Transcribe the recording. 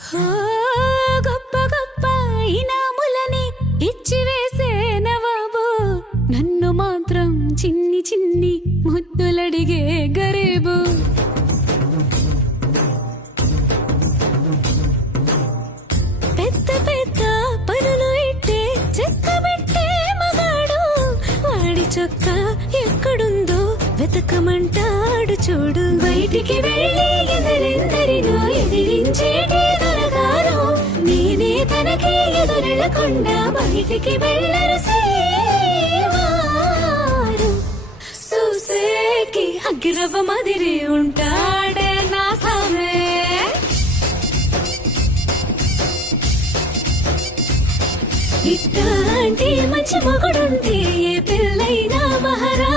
ఓ గొప్ప గొప్ప ఇనాములని ఇచ్చివేసే నవాబు, నన్ను మాత్రం చిన్ని చిన్ని ముద్దులడిగే గరీబు. పెద్ద పెద్ద పనులు ఇట్టే చెక్కబెట్టే మగాడు, వాడి చొక్క ఎక్కడుందో వెతకమంటాడు చూడు. బయటికి వెళ్ళి ఎదురెందరినో ఎదిరించేటి దొరగారు, నేనే తనకి ఎదురెళ్ళకుండా బయటికి వెళ్ళరు సేవారు. చూసేకి అగ్రవ మదిరి ఉంటాడే నా సామే. ఇట్లాంటి మంచి మొగుడుంటే ఏ పిల్లైనా మహారా